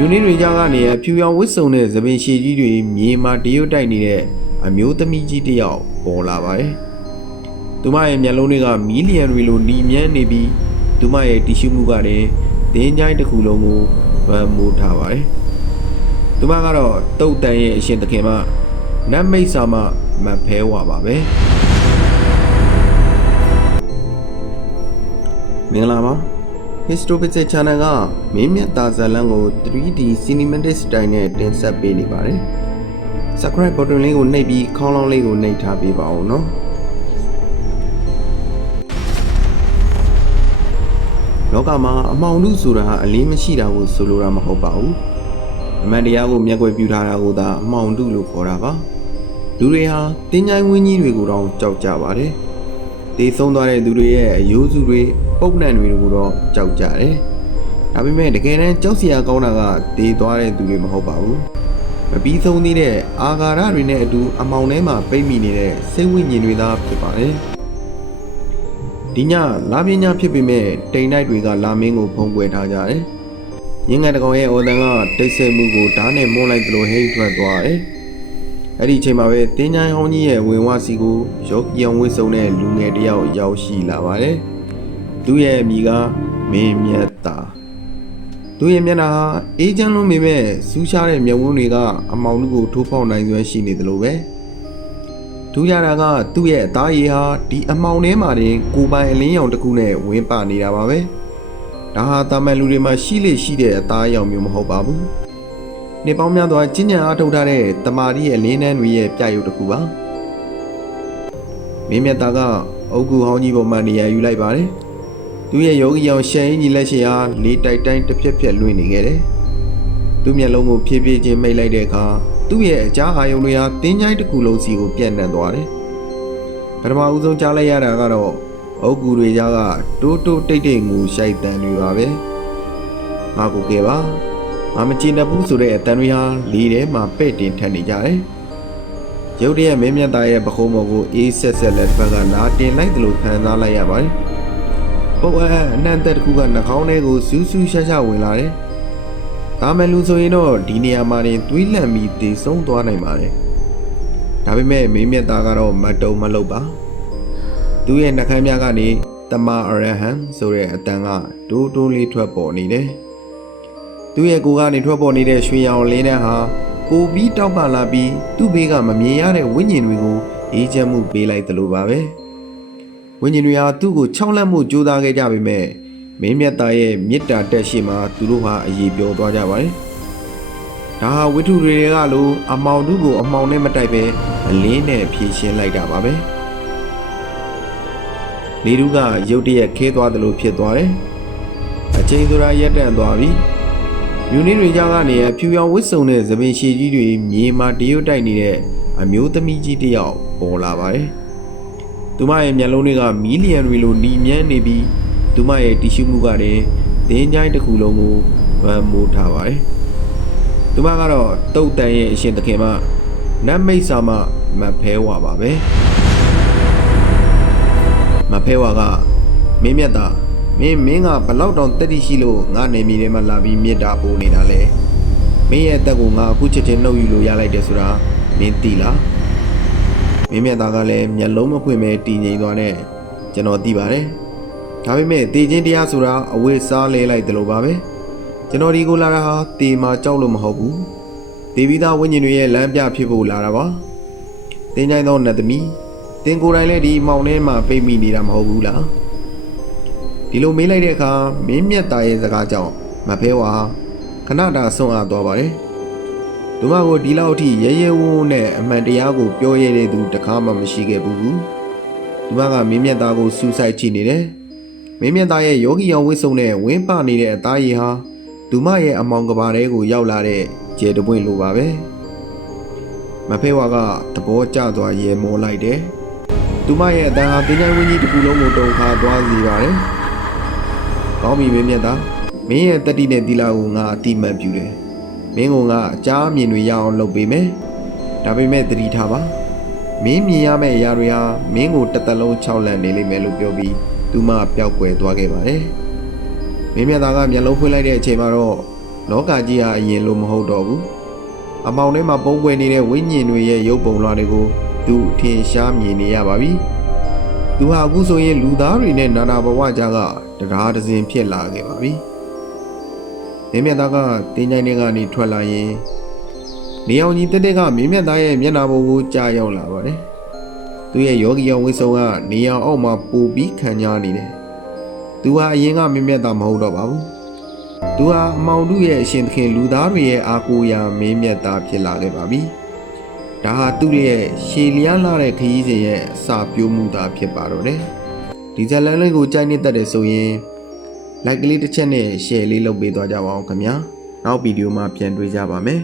မြို့နေတွေကြားကနေဖြူရောင်ဝစ်စုံတဲ့သပင်ရှည်ကြီးတွေမြေမှာတရွတ်တိုက်နေတဲ့အမျိုးသမီးကြီးတစ်ယောက်ပေါ်လာပါတယ်။သူမရဲ့မျက်လုံးတွေကမီလီယံတွေလိုနီမြန်းနေပြီးသူမရဲ့တီရှူးမှုကလည်းသင်းချိုင်းတစ်ခုလုံးကိုဗန်မိုးထားပါတယ်။သူမကတော့တုတ်တန်ရဲ့အရှင်သခင်မနတ်မိတ်ဆာမမဖဲဝါပါပဲ။မင်္ဂလာပါHistopixel Channel ကမင်းမြတ်သားဇာတ်လမ်းကို 3D Cinematic Style နဲ့တင်ဆက်ပေးနေပါတယ်။ Subscribe button လေးကိုနှိပ်ပြီးခေါင်းလောင်းလေးကိုနှိပ်ထားပေးပါဦးနော်။လောကမှာအမှောင်ထုဆိုတာအလင်းမရှိတာကိုဆိုလိုတာမဟုတ်ပါဘူး။အမှန်တရားကိုမျက်ကွယ်ပြုထားတာကိုသာအမှောင်ထုလို့ခေါ်တာပါ။လူတွေဟာတင်းချိုင်းဝင်းကြီးတွေကိုတောင်ကြောက်ကြပါတယ်။တေဆုံးသွားတဲ့သူတွေရဲ့အယိုးစုတွေပုပ်နှံတွေကိုတော့ကြောက်ကြတယ်။ဒါပေမဲ့တကယ်တမ်းကြောက်စရာကောင်းတာကတေးသွားတဲ့သူတွေမဟုတ်ပါဘူး။မပြီးဆုံးသေးတဲ့အာဃာတတွေနဲ့အတူအမောင်ထဲမှာပိတ်မိနေတဲ့စိတ်ဝိညာဉ်တွေသာဖြစ်ပါတယ်။ဒီညလာပြင်းညဖြစ်ပေမဲ့တိမ်တိုက်တွေကလာမင်းကိုဖုံးကွယ်ထားကြတယ်။ညငယ်တကောင်ရဲ့အော်တန်ကတိတ်ဆိတ်မှုကိုဓာတ်နဲ့မွန်းလိုက်သလိုဟိမ့်ထွက်သွားတယ်။အဲ့ဒီအချိန်မှာပဲတင်းချိုင်းဟောင်းကြီးရဲ့ဝင်ဝစီကိုရောကီအောင်ဝစ်စုံတဲ့လူငယ်တယောက်ရောက်ရှိလာပါတယ်။သူရဲ့အမိကမင်းမြတ်သားသူရဲ့မျက်နှာဟာအေးချမ်းလုံးပေမဲ့စူးရှားတဲ့မျက်ဝန်းတွေကအမောင်တို့ကိုထိုးဖောက်နိုင်စွမ်းရှိနေတယ်လို့ပဲထူးခြားတာကသူ့ရဲ့အသားရည်ဟာဒီအမောင်ထဲမှာတင်ကိုပိုင်အလင်းရောင်တစ်ခုနဲ့ဝင်းပနေတာပါပဲဒါဟာတာမန်လူတွေမှာရှိလေရှိတဲ့အသားရောင်မျိုးမဟုတ်ပါဘူးနေပေါင်းများစွာကျဉ်းညံအားထုတ်ထားတဲ့တမာရီရဲ့လင်းနှန်းတွေရဲ့ပြရုပ်တစ်ခုပါမင်းမြတ်သားကအုတ်ကူဟောင်းကြီးပေါ်မှာနေရာယူလိုက်ပါတယ်သူရဲ့ယောဂီအောင်ရှန်အင်းကြီးလက်ရှိအားလေးတိုက်တိုင်းတစ်ဖြက်ဖြက်လွင့်နေခဲ့တယ်။သူ့မျက်လုံးကိုဖြည်းဖြည်းချင်းမိတ်လိုက်တဲ့အခါသူ့ရဲ့အကြားအာယုံတွေဟာတင်းချိုင်းတစ်ခုလုံးစီကိုပြန့်နှံ့သွားတယ်။ပထမဦးဆုံးကြားလိုက်ရတာကတော့အုတ်ကူတွေကြားကတိုးတိုးတိတ်တိတ်ငူရှိုက်တန်တွေပါပဲ။ငါကိုကဲပါ။ငါမချင်တတ်ဘူးဆိုတဲ့အတန်တွေဟာလေထဲမှာပဲ့တင်ထက်နေကြတယ်။ရုတ်တရက်မင်းမြတ်သားရဲ့ပခုံးပေါ်ကိုအေးဆက်ဆက်လက်တစ်ဖက်ကလာတင်လိုက်သလိုခံစားလိုက်ရပါတယ်။ပုတ်အနှံ့သက်တစ်ခုကနှာခေါင်းထဲကိုစူးစူးရှားရှားဝင်လာတယ်။ဒါမှလူဆိုရင်တော့ဒီနေရာမှာတင်သွေးလန့်ပြီးတေဆုံးသွားနိုင်ပါတယ်။ဒါပေမဲ့မင်းမြတ်သားကတော့မတုံမလုပ်ပါ။သူ့ရဲ့နှာခမ်းများကနေတမအရဟံဆိုတဲ့အတန်ကတိုးတိုးလေးထွက်ပေါ်နေတယ်။သူ့ရဲ့ကိုယ်ကနေထွက်ပေါ်နေတဲ့ရွှေရောင်လင်းတဲ့ဟာပိုပြီးတောက်ပလာပြီးသူ့ဘေးကမမြင်ရတဲ့ဝိညာဉ်တွေကိုအေးချမ်းမှုပေးလိုက်တယ်လို့ပါပဲ။ဝိညာဉ်တွေဟာသူ့ကိုခြောက်လန့်မှုကြိုးစားခဲ့ကြပေမဲ့မင်းမြတ်သားရဲ့မေတ္တာတက်ရှိမှသူတို့ဟာအရေးပြောသွားကြပါတယ်။ဒါဟာဝိထုတွေကလိုအမောင်တို့ကိုအမောင်နဲ့မတိုက်ပဲအလင်းနဲ့ဖြည့်ရှင်းလိုက်တာပါပဲ။လေတို့ကရုတ်တရက်ခဲသွားတယ်လို့ဖြစ်သွားတယ်။အချိန်ဆိုတာရက်တန့်သွားပြီ။မြို့နေတွေကြားကနေဖြူရောင်ဝစ်စုံတဲ့သပင်ရှည်ကြီးတွေမြေမှာတရွတ်တိုက်နေတဲ့အမျိုးသမီးကြီးတစ်ယောက်ပေါ်လာပါတယ်။သူမရဲ့မျက်လုံးတွေကမီလီယံတွေလိုနီမြန်းနေပြီးသူမရဲ့တီရှူးမှုကလည်းသင်းချိုင်းတစ်ခုလုံးကိုဗန်မိုးထားပါတယ်။သူမကတော့တုတ်တန်ရဲ့အရှင်သခင်မနတ်မိတ်ဆာမမဖဲဝါပါပဲ။မဖဲဝါကမင်းမြတ်သားမင်းကဘလောက်တောင်တက်တိရှိလို့ငါနေမီထဲမှာလာပြီးမြစ်တာပိုးနေတာလဲ။မင်းရဲ့အသက်ကိုငါအခုချက်ချင်းနှုတ်ယူလို့ရလိုက်တယ်ဆိုတာမင်းသိလား။မင်းမြတ်သားကလည်းမျက်လုံးမဖွင့်ပဲတည်ငြိမ်သွားတဲ့ကျွန်တော်သိပါတယ်။ဒါပေမဲ့တေချင်းတရားဆိုတာအဝိစားလဲလိုက်တယ်လို့ပါပဲ။ကျွန်တော်ဒီကိုလာတာဟာတေမာကြောက်လို့မဟုတ်ဘူး။တေပြီးသားဝိညာဉ်တွေရဲ့လမ်းပြဖြစ်ဖို့လာတာပါ။တင်းချိုင်းသောနတ်သမီးတင်းကိုယ်တိုင်လည်းဒီမောင်ထဲမှာပိတ်မိနေတာမဟုတ်ဘူးလား။ဒီလိုမေးလိုက်တဲ့အခါမင်းမြတ်သားရဲ့စကားကြောင့်မဖဲဝါခဏတာဆွန့်အားသွားပါတယ်။သူမကိုဒီလောက်အထိရဲရဲဝုန်းနဲ့အမှန်တရားကိုပြောရတဲ့သူတခါမှမရှိခဲ့ဘူး။သူမကမင်းမြတ်သားကိုစူးစိုက်ကြည့်နေတယ်။မင်းမြတ်သားရဲ့ယောဂီအောင်ဝစ်စုံနဲ့ဝင်းပနေတဲ့အသားရည်ဟာသူမရဲ့အမောင်ကဘာထဲကိုရောက်လာတဲ့ကျဲတပွင့်လိုပါပဲ။မဖဲဝါကသဘောကျသွားရဲမောလိုက်တယ်။သူမရဲ့အတန်းဟာတင်းချိုင်းဝင်းကြီးတစ်ခုလုံးကိုတုံခါသွားစေပါတယ်။ကောင်းပြီမင်းမြတ်သားမင်းရဲ့တတိနဲ့သီလကိုငါအတိမတ်ပြုတယ်။မင်းကအကြားမြင်တွေရအောင်လုပ်ပေးမယ်။ဒါပေမဲ့သတိထားပါ။မင်းမြင်ရမယ့်အရာတွေဟာမင်းကိုတစ်သက်လုံးခြောက်လန့်နေလိမ့်မယ်လို့ပြောပြီးသူမပျောက်ကွယ်သွားခဲ့ပါတယ်။မင်းမြတ်သားကမျက်လုံးဖွင့်လိုက်တဲ့အချိန်မှာတော့မ လောကကြီးဟာအရင်လိုမဟုတ်တော့ဘူးအမောင်ထဲမှာပုံကွယ်နေတဲ့ဝိညာဉ်တွေရဲ့ရုပ်ပုံလွှာတွေကိုသူထင်ရှားမြင်နေရပါပြီသူဟာအခုဆိုရင်လူသားတွေနဲ့နာနာဘဝကြားကတရားတစ်စင်ဖြစ်လာခဲ့ပါပြီမင်းမြတ်သားကတင်းကြိုင်တွေကနေထွက်လာရင်နေအောင်ကြီးတက်တက်ကမင်းမြတ်သားရဲ့မျက်နှာပေါ်ကိုကြာရောက်လာပါတယ်သူရဲ့ယောဂီအောင်ဝိဆုံကနေအောင်အောက်မှာပူပြီးခံကြနေတယ်သူဟာအရင်ကမင်းမြတ်သားမဟုတ်တော့ပါဘူးသူဟာအမောင်တို့ရဲ့အရှင်သခင်လူသားတွေရဲ့အာကိုရာမင်းမြတ်သားဖြစ်လာခဲ့ပါပြီဒါဟာသူ့ရဲ့ရှည်လျားလာတဲ့ခရီးစဉ်ရဲ့အစာပြိုးမှုသားဖြစ်ပါတော့တယ်ဒီဇလန်လေးကိုကြိုက်နေတတ်တယ်ဆိုရင် like ကလေးတစ်ချက်နဲ့ share လေးလုပ်ပေးသွားကြပါအောင်ခင်ဗျာနောက်ဗီဒီယိုမှာပြန်တွေ့ကြပါမယ်